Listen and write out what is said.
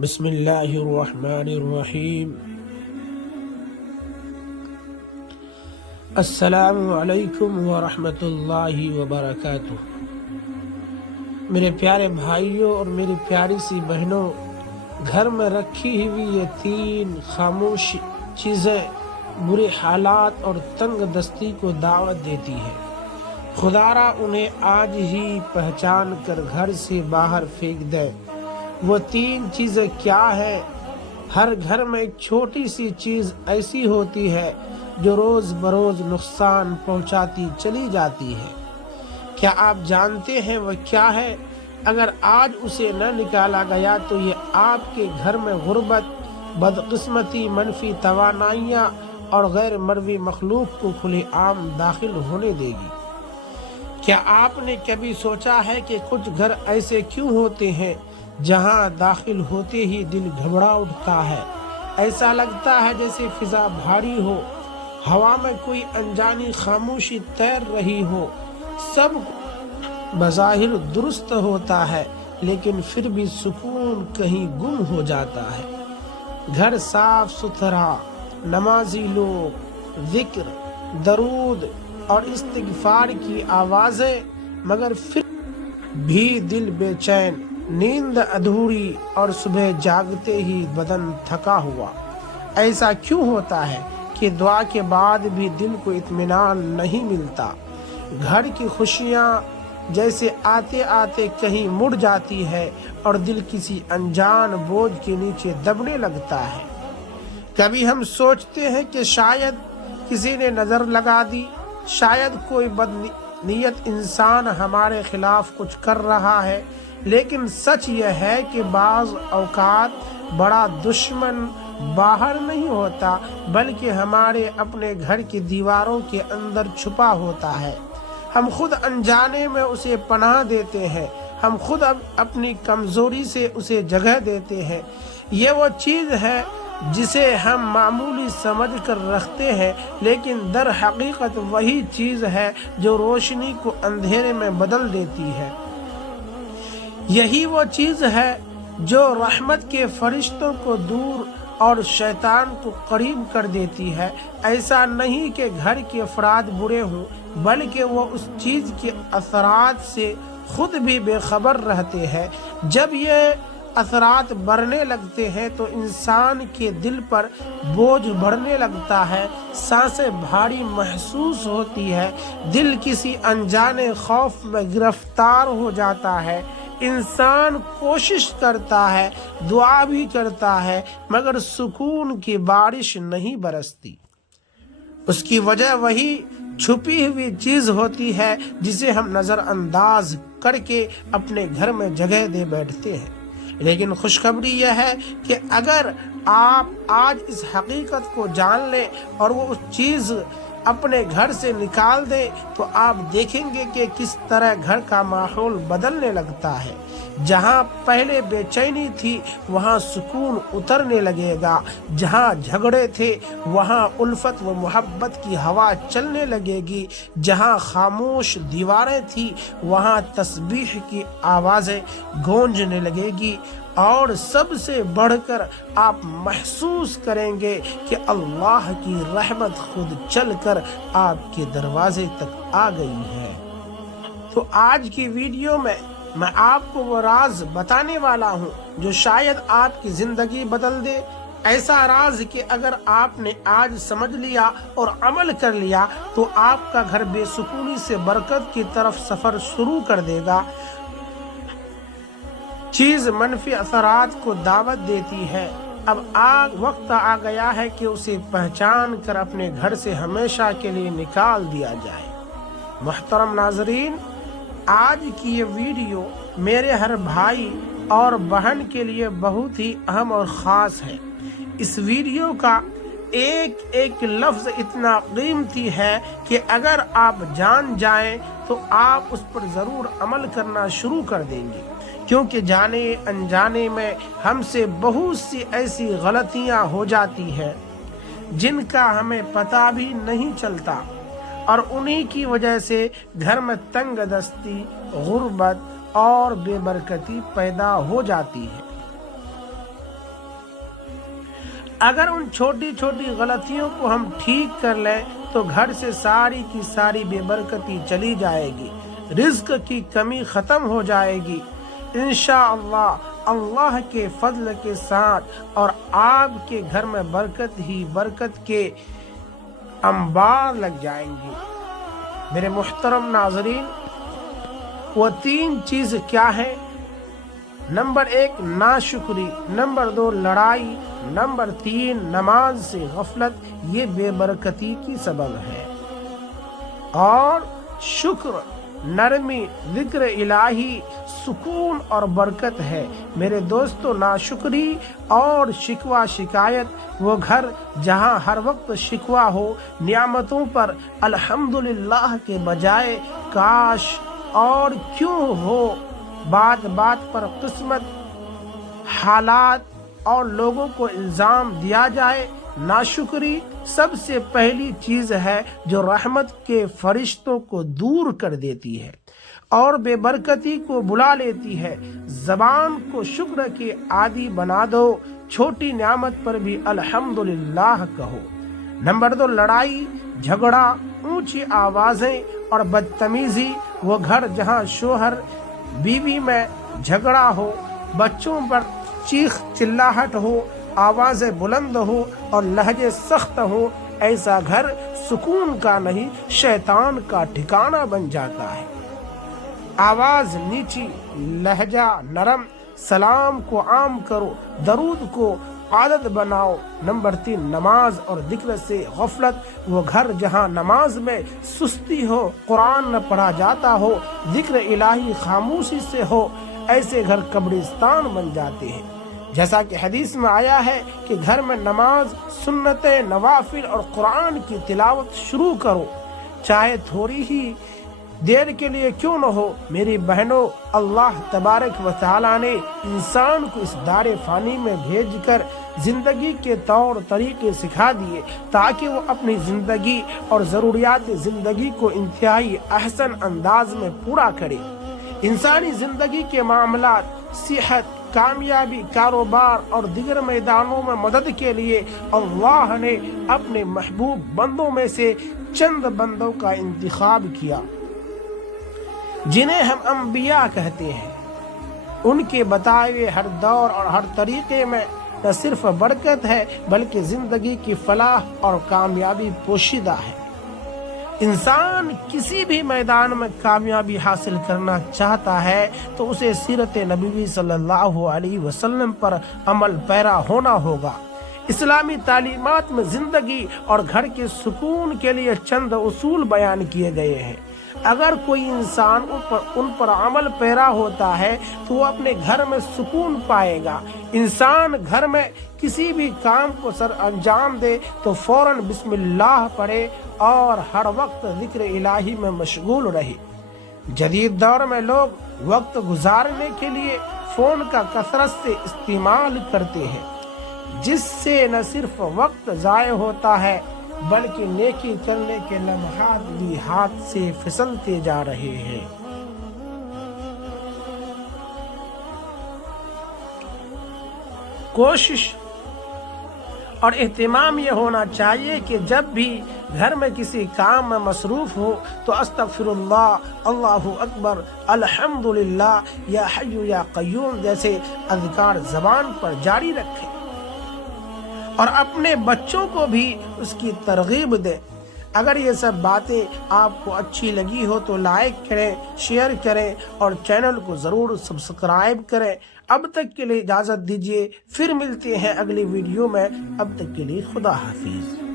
بسم اللہ الرحمن الرحیم۔ السلام علیکم ورحمۃ اللہ وبرکاتہ۔ میرے پیارے بھائیوں اور میری پیاری سی بہنوں، گھر میں رکھی ہوئی یہ تین خاموش چیزیں برے حالات اور تنگ دستی کو دعوت دیتی ہے۔ خدارا انہیں آج ہی پہچان کر گھر سے باہر پھینک دے۔ وہ تین چیزیں کیا ہے؟ ہر گھر میں ایک چھوٹی سی چیز ایسی ہوتی ہے جو روز بروز نقصان پہنچاتی چلی جاتی ہے۔ کیا آپ جانتے ہیں وہ کیا ہے؟ اگر آج اسے نہ نکالا گیا تو یہ آپ کے گھر میں غربت، بدقسمتی، منفی توانائیاں اور غیر مروی مخلوق کو کھلے عام داخل ہونے دے گی۔ کیا آپ نے کبھی سوچا ہے کہ کچھ گھر ایسے کیوں ہوتے ہیں جہاں داخل ہوتے ہی دل گھبرا اٹھتا ہے؟ ایسا لگتا ہے جیسے فضا بھاری ہو، ہوا میں کوئی انجانی خاموشی تیر رہی ہو۔ سب بظاہر درست ہوتا ہے لیکن پھر بھی سکون کہیں گم ہو جاتا ہے۔ گھر صاف ستھرا، نمازی لوگ، ذکر، درود اور استغفار کی آوازیں، مگر پھر بھی دل بے چین، نیند ادھوری اور صبح جاگتے ہی بدن تھکا ہوا۔ ایسا کیوں ہوتا ہے کہ دعا کے بعد بھی دل کو اطمینان نہیں ملتا؟ گھر کی خوشیاں جیسے آتے آتے کہیں مڑ جاتی ہے اور دل کسی انجان بوجھ کے نیچے دبنے لگتا ہے۔ کبھی ہم سوچتے ہیں کہ شاید کسی نے نظر لگا دی، شاید کوئی بد نیت انسان ہمارے خلاف کچھ کر رہا ہے، لیکن سچ یہ ہے کہ بعض اوقات بڑا دشمن باہر نہیں ہوتا بلکہ ہمارے اپنے گھر کی دیواروں کے اندر چھپا ہوتا ہے۔ ہم خود انجانے میں اسے پناہ دیتے ہیں، ہم خود اپنی کمزوری سے اسے جگہ دیتے ہیں۔ یہ وہ چیز ہے جسے ہم معمولی سمجھ کر رکھتے ہیں، لیکن در حقیقت وہی چیز ہے جو روشنی کو اندھیرے میں بدل دیتی ہے۔ یہی وہ چیز ہے جو رحمت کے فرشتوں کو دور اور شیطان کو قریب کر دیتی ہے۔ ایسا نہیں کہ گھر کے افراد برے ہوں، بلکہ وہ اس چیز کے اثرات سے خود بھی بے خبر رہتے ہیں۔ جب یہ اثرات بڑھنے لگتے ہیں تو انسان کے دل پر بوجھ بڑھنے لگتا ہے، سانسیں بھاری محسوس ہوتی ہے، دل کسی انجانے خوف میں گرفتار ہو جاتا ہے۔ انسان کوشش کرتا ہے، دعا بھی کرتا ہے، مگر سکون کی بارش نہیں برستی۔ اس کی وجہ وہی چھپی ہوئی چیز ہوتی ہے جسے ہم نظر انداز کر کے اپنے گھر میں جگہ دے بیٹھتے ہیں۔ لیکن خوشخبری یہ ہے کہ اگر آپ آج اس حقیقت کو جان لیں اور وہ اس چیز اپنے گھر سے نکال دیں تو آپ دیکھیں گے کہ کس طرح گھر کا ماحول بدلنے لگتا ہے۔ جہاں پہلے بے چینی تھی وہاں سکون اترنے لگے گا، جہاں جھگڑے تھے وہاں الفت و محبت کی ہوا چلنے لگے گی، جہاں خاموش دیواریں تھی وہاں تسبیح کی آوازیں گونجنے لگے گی، اور سب سے بڑھ کر آپ محسوس کریں گے کہ اللہ کی رحمت خود چل کر آپ کے دروازے تک آ گئی ہے۔ تو آج کی ویڈیو میں آپ کو وہ راز بتانے والا ہوں جو شاید آپ کی زندگی بدل دے۔ ایسا راز کہ اگر آپ نے آج سمجھ لیا اور عمل کر لیا تو آپ کا گھر بے سکونی سے برکت کی طرف سفر شروع کر دے گا۔ چیز منفی اثرات کو دعوت دیتی ہے۔ اب وقت آ گیا ہے کہ اسے پہچان کر اپنے گھر سے ہمیشہ کے لیے نکال دیا جائے۔ محترم ناظرین، آج کی یہ ویڈیو میرے ہر بھائی اور بہن کے لیے بہت ہی اہم اور خاص ہے۔ اس ویڈیو کا ایک ایک لفظ اتنا قیمتی ہے کہ اگر آپ جان جائیں تو آپ اس پر ضرور عمل کرنا شروع کر دیں گے، کیونکہ جانے انجانے میں ہم سے بہت سی ایسی غلطیاں ہو جاتی ہیں جن کا ہمیں پتہ بھی نہیں چلتا، اور انہی کی وجہ سے گھر میں تنگ دستی، غربت اور بے برکتی پیدا ہو جاتی ہے۔ اگر ان چھوٹی چھوٹی غلطیوں کو ہم ٹھیک کر لیں تو گھر سے ساری کی ساری بے برکتی چلی جائے گی، رزق کی کمی ختم ہو جائے گی انشاءاللہ اللہ کے فضل کے ساتھ، اور آپ کے گھر میں برکت ہی برکت کے انبار لگ جائیں گے۔ میرے محترم ناظرین، وہ 3 چیز کیا ہیں؟ نمبر 1 ناشکری، نمبر 2 لڑائی، نمبر 3 نماز سے غفلت۔ یہ بے برکتی کی سبب ہے۔ اور شکر، نرمی، ذکر الہی، سکون اور برکت ہے۔ میرے دوستو، ناشکری اور شکوہ شکایت، وہ گھر جہاں ہر وقت شکوہ ہو، نعمتوں پر الحمدللہ کے بجائے کاش اور کیوں ہو، بات بات پر قسمت، حالات اور لوگوں کو الزام دیا جائے۔ ناشکری سب سے پہلی چیز ہے جو رحمت کے فرشتوں کو دور کر دیتی ہے اور بے برکتی کو بلا لیتی ہے۔ زبان کو شکر کے عادی بنا دو، چھوٹی نعمت پر بھی الحمدللہ کہو۔ نمبر 2 لڑائی، جھگڑا، اونچی آوازیں اور بدتمیزی، وہ گھر جہاں شوہر بیوی میں جھگڑا ہو، بچوں پر چیخ چلاہٹ ہو، آوازیں بلند ہو اور لہجے سخت ہو، ایسا گھر سکون کا نہیں شیطان کا ٹھکانہ بن جاتا ہے۔ آواز نیچی، لہجہ نرم، سلام کو عام کرو، درود کو عادت بناؤ۔ نمبر 3 نماز اور ذکر سے غفلت، وہ گھر جہاں نماز میں سستی ہو، قرآن نہ پڑھا جاتا ہو، ذکر الہی خاموشی سے ہو، ایسے گھر قبرستان بن جاتے ہیں۔ جیسا کہ حدیث میں آیا ہے کہ گھر میں نماز، سنتیں، نوافل اور قرآن کی تلاوت شروع کرو، چاہے تھوڑی ہی دیر کے لیے کیوں نہ ہو۔ میری بہنوں، اللہ تبارک و تعالیٰ نے انسان کو اس دار فانی میں بھیج کر زندگی کے طور طریقے سکھا دیے تاکہ وہ اپنی زندگی اور ضروریات زندگی کو انتہائی احسن انداز میں پورا کرے۔ انسانی زندگی کے معاملات، صحت، کامیابی، کاروبار اور دیگر میدانوں میں مدد کے لیے اللہ نے اپنے محبوب بندوں میں سے چند بندوں کا انتخاب کیا جنہیں ہم انبیاء کہتے ہیں۔ ان کے بتائے ہوئے ہر دور اور ہر طریقے میں نہ صرف برکت ہے بلکہ زندگی کی فلاح اور کامیابی پوشیدہ ہے۔ انسان کسی بھی میدان میں کامیابی حاصل کرنا چاہتا ہے تو اسے سیرت نبوی صلی اللہ علیہ وسلم پر عمل پیرا ہونا ہوگا۔ اسلامی تعلیمات میں زندگی اور گھر کے سکون کے لیے چند اصول بیان کیے گئے ہیں۔ اگر کوئی انسان ان پر عمل پیرا ہوتا ہے تو وہ اپنے گھر میں سکون پائے گا۔ انسان گھر میں کسی بھی کام کو سر انجام دے تو فوراً بسم اللہ پڑھے اور ہر وقت ذکر الہی میں مشغول رہے۔ جدید دور میں لوگ وقت گزارنے کے لیے فون کا کثرت سے استعمال کرتے ہیں، جس سے نہ صرف وقت ضائع ہوتا ہے بلکہ نیکی کرنے کے لمحات بھی ہاتھ سے پھسلتے جا رہے ہیں۔ کوشش اور اہتمام یہ ہونا چاہیے کہ جب بھی گھر میں کسی کام میں مصروف ہو تو استغفر اللہ، اللہ اکبر، الحمدللہ، یا حی یا قیوم جیسے اذکار زبان پر جاری رکھیں اور اپنے بچوں کو بھی اس کی ترغیب دیں۔ اگر یہ سب باتیں آپ کو اچھی لگی ہو تو لائک کریں، شیئر کریں اور چینل کو ضرور سبسکرائب کریں۔ اب تک کے لیے اجازت دیجیے، پھر ملتے ہیں اگلی ویڈیو میں۔ اب تک کے لیے خدا حافظ۔